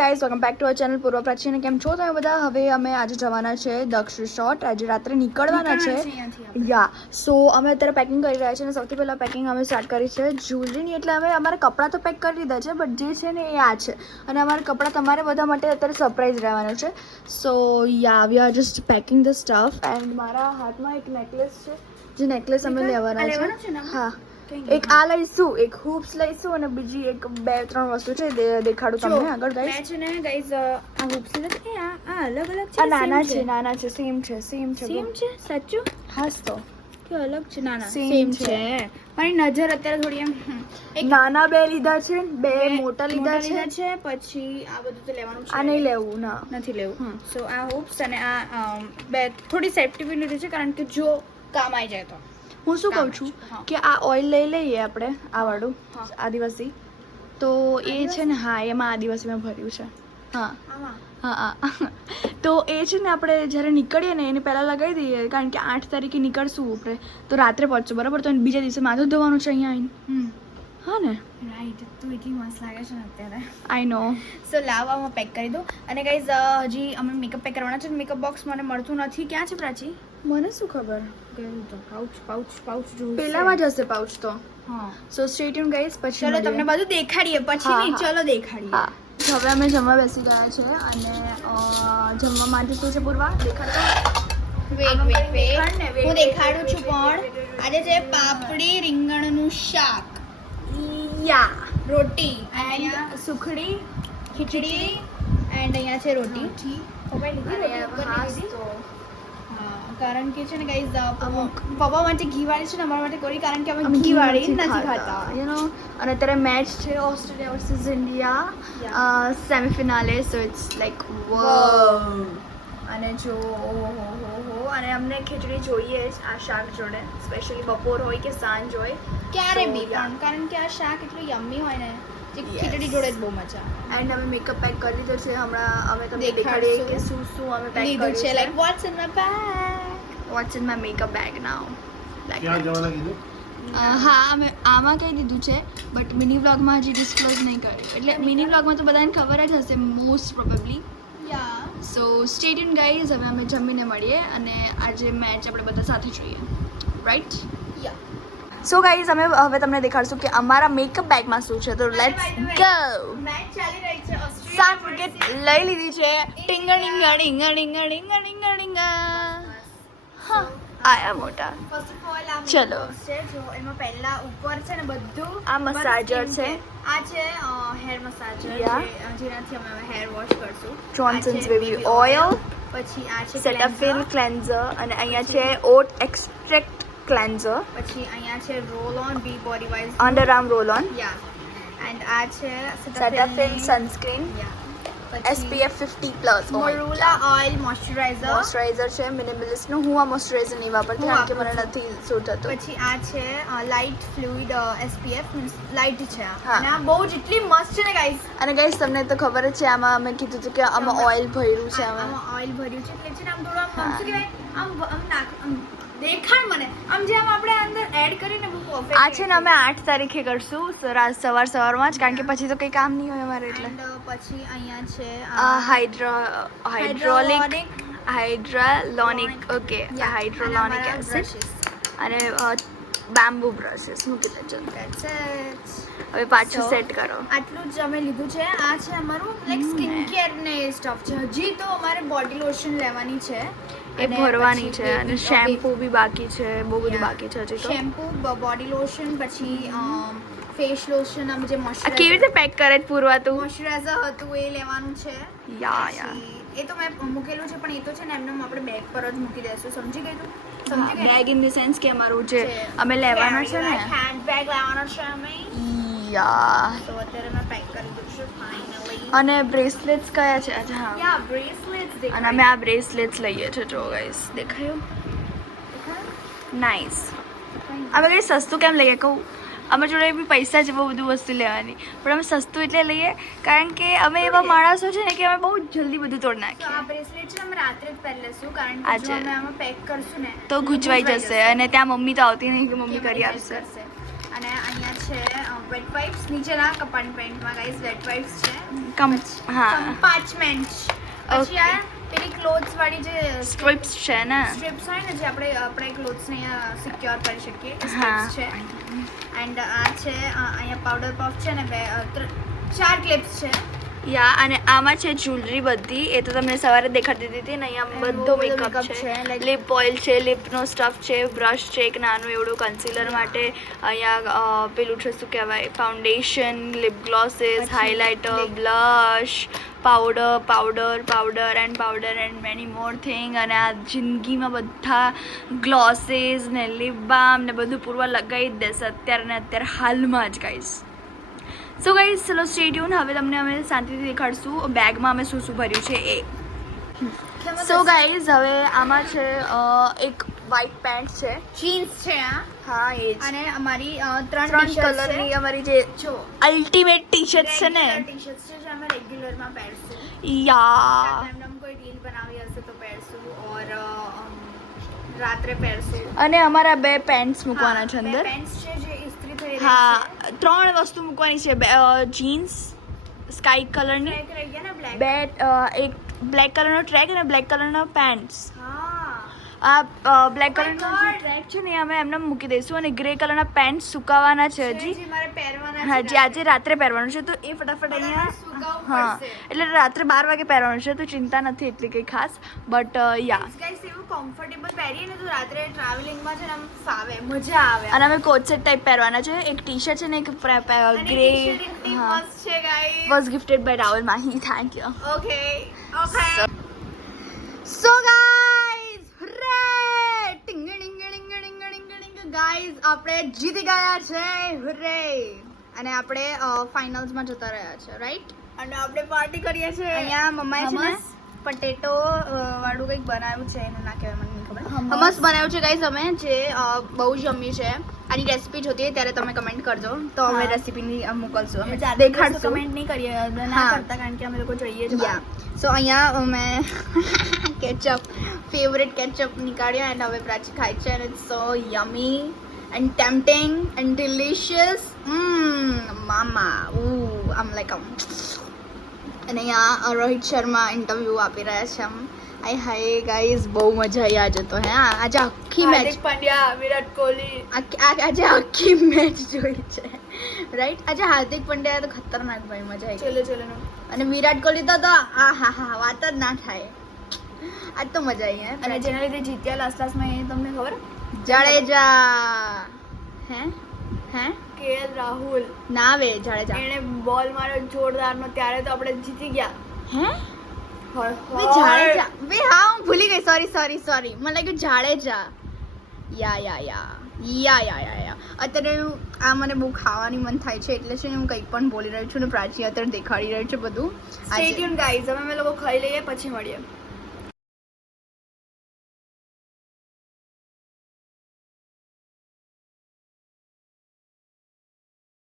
Guys welcome back to our channel પૂર્વ પ્રાચી. અને કેમ છો તમે બધા? હવે અમે આજે જવાના છે દક્ષ શોટ. આજે રાત્રે નીકળવાના છે. યા સો અમે અત્યારે પેકિંગ કરી રહ્યા છીએ અને સૌથી પહેલાં પેકિંગ અમે સ્ટાર્ટ કરી છે જ્વેલરીની. એટલે અમે અમારા કપડાં તો પેક કરી દીધા છે, બટ જે છે ને એ આ છે. અને અમારા કપડાં તમારે બધા માટે અત્યારે સરપ્રાઈઝ રહેવાનું છે. So yeah we are just packing the stuff. And મારા હાથમાં એક નેકલેસ છે, જે નેકલેસ અમે લેવાના છે. હા, એક આ લઈશું, એક હૂપ્સ લઈશું અને બીજી એક 2-3 વસ્તુ છે દેખાડું તમને આગળ ગાઈસ. મેં છે ને ગાઈસ આ હૂપ્સ લીધા છે. આ અલગ અલગ છે. આ નાના છે, નાના છે, સેમ છે. સેમ છે સાચું? હાસ તો કે અલગ છે? નાના સેમ છે. મારી નજર અત્યારે થોડી એમ એક નાના 2 લીધા છે, 2 મોટા લીધા છે. પછી આ બધું તો લેવાનું છે. આ નહીં લેવું, ના નથી લેવું. સો આ હૂપ્સ અને આ 2 થોડી સેફ્ટી બી લીધી છે, કારણ કે જો કામ આવી જાય તો. હું શું કહું છું કે આ ઓઇલ લઈ લઈએ આપણે, આ વાળું આદિવાસી. તો એ છે ને, હા એમાં આદિવાસી મેં ભર્યું છે. હા હા તો એ છે ને આપણે જ્યારે નીકળીએ ને એને પહેલાં લગાવી દઈએ, કારણ કે 8 તારીખે નીકળશું આપણે, તો રાત્રે પહોંચશું બરાબર. તો બીજા દિવસે માથું ધોવાનું છે અહીંયા આવીને. હા ને, રાઈટ. તો એટલી મસ્ત લાગે છે ને અત્યારે. આઈ નો. સો લાવવામાં પેક કરી દો. અને ગાઈઝ હજી અમે મેકઅપ પેક કરવાના છે. મેકઅપ બોક્સ મને મળતું નથી. ક્યાં છે પ્રાચી? મને શું ખબર. પાઉચ જોઉં પેલામાં જ હશે પાઉચ તો. હા. સો સ્ટે ટ્યુન ગાઈસ. પછી ચલો તમને બધું દેખાડીએ પછી. નહીં, ચલો દેખાડીએ. હા, હવે અમે જમવા બેસી ગયા છે. અને જમવા માટે શું છે પૂર્વા દેખાડતો? વેટ હું દેખાડું છું. પણ આજે છે પાપડી રીંગણનું શાક, યા રોટી એન્ડ સુખડી, ખીચડી એન્ડ અહીંયા છે રોટી. કારણ કે છે ને ગાઈઝ પપ્પા માટે ઘી વાળી છે ને અમારા માટે કોરી, કારણ કે અમે ઘી વાળી નથી ખાતા, યુ નો. અને અત્યારે મેચ છે Australia versus India, semi finale. So it's like wow. અને જો ઓહો, અને અમને ખીચડી જોઈએ જ આ શાક જોડે, સ્પેશિયલી બપોર હોય કે સાંજ હોય, ક્યારે બી પણ, કારણ કે આ શાક એટલું યમ્મી હોય ને, જે ખીચડી જોડે જ બહુ મજા. એન્ડ અમે મેકઅપ પેક કરી લીધો છે. હમણાં અમે તમને દેખાડીએ કે શું અમે પેક કર્યું છે. Like what's in my bag, what's in my makeup bag now. ક્યાં જવાના કીધું? હા, અમે આમાં કહી દીધું છે, બટ મિની વ્લોગમાં હજી ડિસ્ક્લોઝ નહીં કર્યું. એટલે મિની વ્લોગમાં તો બધાને ખબર જ હશે મોસ્ટ પ્રોબેબલી. સો સ્ટે ટ્યુન ગાઈઝ. હવે અમે જમીને મળીએ અને આજે મેચ આપણે બધા સાથે જોઈએ, રાઈટ? સો ગાઈઝ અમે હવે તમને દેખાડશું કે અમારા મેકઅપ બેગમાં શું છે. તો લેટ્સ ગો. મેચ ચાલી રહી છે. 7 વિકેટ લઈ લીધી છે. ટીંગણીંગણીંગણીંગણીંગણીંગણીંગ. હા, આયા મોટા. ફર્સ્ટ ઓફ ઓલ આ ચલો. છે જો એમાં પહેલા ઉપર છે ને બધું આ મસાજર છે. આ છે હેર મસાજર, જેનાથી અમે હેર વોશ કરશું. જોન્સન્સ બેબી ઓઇલ. પછી આ છે સેટાફિલ ક્લેન્ઝર. અને અહીંયા છે ઓટ એક્સટ્રેક્ટ ક્લેન્ઝર. પછી અહીંયા છે roll on be body wise underarm roll on. And આ છે Cetaphil sunscreen. SPF 50+. Marula oil moisturiser છે મિનિમલિસ્ટનું. હું આ મોઇશ્ચરાઇઝર નહીં વાપરતી કારણ કે મને નથી સૂટ થતું. પછી આ છે light fluid SPF, means light છે આ. હા. અને આ બહુ જ એટલી મસ્ત છે ને ગાઈસ. અને ગાઈસ તમને તો ખબર જ છે, આમાં અમે કીધું હતું કે આમાં ઓઇલ ભર્યું છે. આમાં ઓઇલ ભર્યું છે એટલે છે ને આમ થોડું આમ શું કહેવાય, આમ દેખાડ મને આમ જે આમ આપણે અંદર એડ કરીને બહુ પરફેક્ટ. આ છે ને અમે 8 તારીખે કરશું સવારમાં જ, કારણ કે પછી તો કંઈ કામ નહીં હોય અમારે. એટલે પછી અહીંયા છે હાઇડ્રોલોનિક ઓકે, હાઇડ્રોલોનિક એસિડ અને બેમ્બુ બ્રશિસ મૂકી દેજો. હવે પાછું સેટ કરો. આટલું જ અમે લીધું છે. આ છે અમારું લાઈક સ્કિન કેર ને સ્ટફ છે. હજી તો અમારે બોડી લોશન લેવાની છે, એ ભરવાની છે. અને શેમ્પૂ બી બાકી છે, બહુ બધું બાકી છે હજી તો. શેમ્પૂ, બોડી લોશન, પછી ફેસ લોશન, આમ જે આ કેવી રીતે પેક કરે પૂરવા તું? મોઇશ્ચરાઇઝર હતું એ લેવાનું છે. યા એ તો મેં મૂકેલું છે, પણ એ તો છે ને એમને આપણે બેગ પર જ મૂકી દઈશું. સમજી ગઈ તું? બેગ ઇન ધ સેન્સ કે અમારું જે અમે લેવાના છે ને, હેન્ડ બેગ લેવાનો છે અમે. યા તો અત્યારે મેં પેક કરી દીધું છે ફાઇનલી. અને બ્રેસલેટ્સ કયા છે? અચ્છા હા, યા બ્રેસલેટ્સ. અને અમે આ બ્રેસલેટ્સ લઈએ છીએ. જો ગાઈસ દેખાયું? નાઇસ. અમે કંઈ સસ્તું કેમ લઈએ કહું? અમે જોડે બી પૈસા છે બહુ બધું વસ્તુ લેવાની, પણ અમે સસ્તું એટલે લઈએ કારણ કે અમે એવા માણસો છે ને કે અમે બહુ જલ્દી બધું તોડ નાખીએ. આ બ્રેસલેટ છે અમે રાત્રે જ પહેરી લઈશું, કારણ કે જો અમે આમાં પેક કરશું ને તો ગૂંચવાઈ જશે. અને ત્યાં મમ્મી તો આવતી નહીં કે મમ્મી કરી આપશે. અને અહીંયા છે વેટ વાઇપ્સ નીચેના કપાની પેન્ટમાં ગાઈસ વેટ વાઇપ્સ છે હા કમ્પાર્ટમેન્ટ પછી આ પેલી ક્લોથ્સ વાળી જે સ્ટ્રીપ્સ છે ને સ્ટ્રીપ્સ હોય ને જે આપણે ક્લોથ્સને અહીંયા સિક્યોર કરી શકીએ એ હા. સ્ટ્રીપ્સ છે એન્ડ આ છે અહીંયા પાવડર પફ છે ને 4 ક્લિપ્સ છે યા અને આમાં છે જ્વેલરી બધી એ તો તમને સવારે દેખાડી દીધી હતી ને અહીંયા બહુ બધો બધો મેકઅપ makeup છે છે, like- લિપ ઓઇલ છે લિપનો સ્ટફ છે બ્રશ છે એક નાનું એવડું કન્સીલર માટે અહીંયા પેલું છે શું કહેવાય ફાઉન્ડેશન લિપ ગ્લોસીસ પછી highlighter lip- blush powder and many more thing અને આ જિંદગીમાં બધા ગ્લોસીસ ને લિપ બામ ને બધું પૂરવા લગાવી જ દેશે અત્યારે હાલમાં જ ગાઈસ સો ગાઈઝ ચલો સ્ટે ટ્યુન હવે તમને અમે શાંતિથી દેખાડશું બેગમાં અમે શું ભર્યું છે એ સો ગાઈઝ હવે આમાં છે એક વ્હાઇટ પેન્ટ છે જીન્સ છે આ હા એ જ અને અમારી 3 ત્રણ કલરની અમારી જે જો અલ્ટિમેટ ટી શર્ટ છે ને ટી-શર્ટ્સ છે જે અમે રેગ્યુલરમાં પહેરશું યા એમને કોઈ રીલ બનાવી હશે તો પહેરશું ઓર રાત્રે પહેરશું અને અમારા બે પેન્ટ્સ મૂકવાના છે અંદર પેન્ટ્સ છે જે ઇસ્ત્રી થઈ રહી હા 3 વસ્તુ મૂકવાની છે જીન્સ સ્કાય કલરની ટ્રેક રહી ગયા ને બ્લેક બે એક બ્લેક કલરનો ટ્રેક અને બ્લેક કલરનો પેન્ટ્સ હા આ બ્લેક Oh my કલરનો God. ટ્રેક છે ને એ અમે એમને મૂકી દઈશું અને ગ્રે કલરના પેન્ટ સુકાવાના છે હજી જે મારે પહેરવાના હા છે જે આજે રાત્રે પહેરવાનું છે તો એ ફટાફટ અહીંયા સુકાવવું હા પડશે. એટલે રાત્રે 12 વાગે પહેરવાનું છે તો ચિંતા નથી એટલી કંઈ ખાસ બટ યા ગાઈસ એવું કમ્ફર્ટેબલ પહેરીએ ને તો રાત્રે ટ્રાવેલિંગમાં છે ને આમ ફાવે મજા આવે અને અમે કોટ સેટ ટાઈપ પહેરવાના છે એક ટી શર્ટ છે ને એક અને ગ્રે t-shirt એટલી હા મસ્ત છે guys was gifted by Rahul Mahi thank you okay okay so guys રે ટિંગ ડિંગ ડિંગ ડિંગ ડિંગ ડિંગ ગાઈઝ આપણે જીતી ગયા છે હુરે અને આપણે ફાઇનલ્સમાં જતા રહ્યા છે રાઈટ અને આપણે પાર્ટી કરીએ છીએ અહીંયા મમ્માએ છે ને હમસ પટેટો વાળું કંઈક બનાવ્યું છે એનું ના કહેવાય મને નહીં ખબર હમસ બનાવ્યું છે ગાઈઝ અમે જે બહુ જ યમ્મી છે આની રેસીપી જોતી હોય ત્યારે તમે કમેન્ટ કરજો તો અમે હા. રેસીપીની મોકલશું અમે જાતે દેખાડશું કમેન્ટ નહીં કરીએ ના હા. કરતા કારણ કે અમે લોકો જોઈએ જ યા સો અહીંયા મેં કેચઅપ ફેવરેટ કેચઅપ નીકાળ્યો એન્ડ હવે પ્રાચી ખાય છે and it's so yummy and tempting and delicious મામા આમ લાઈક અને અહીંયા રોહિત શર્મા ઇન્ટરવ્યૂ આપી રહ્યા છે આમ આઈ હાય ગાઈઝ બહુ મજા આવી આજે તો હે આજે આખી મેચ હાર્દિક પાંડ્યા વિરાટ કોહલી આજે આખી મેચ જોઈ છે રાઈટ આજે હાર્દિક પંડ્યા તો ખતરનાક ભાઈ મજા આવી ગઈ. ચલો અને વિરાટ કોહલી તો આ હા વાત જ ના થાય આજ તો મજા આવી અને હે જેના લીધે જીત્યા લાસ્ટમાં એ તમને ખબર જાડેજા હે કેએલ રાહુલ ના વે જાડેજા એણે બોલ માર્યો જોરદારનો ત્યારે તો આપણે જીતી ગયા હે હોય, વે હોય. જાડેજા વે હા હું ભૂલી ગઈ સોરી મને લાગ્યું જાડેજા યા અત્યારે આ મને બહુ ખાવાની મન થાય છે એટલે છે ને હું કંઈ પણ બોલી રહી છું ને પ્રાચી અત્યારે દેખાડી રહ્યું છે બધું Stay tuned guys, હવે અમે લોકો ખાઈ લઈએ પછી મળીએ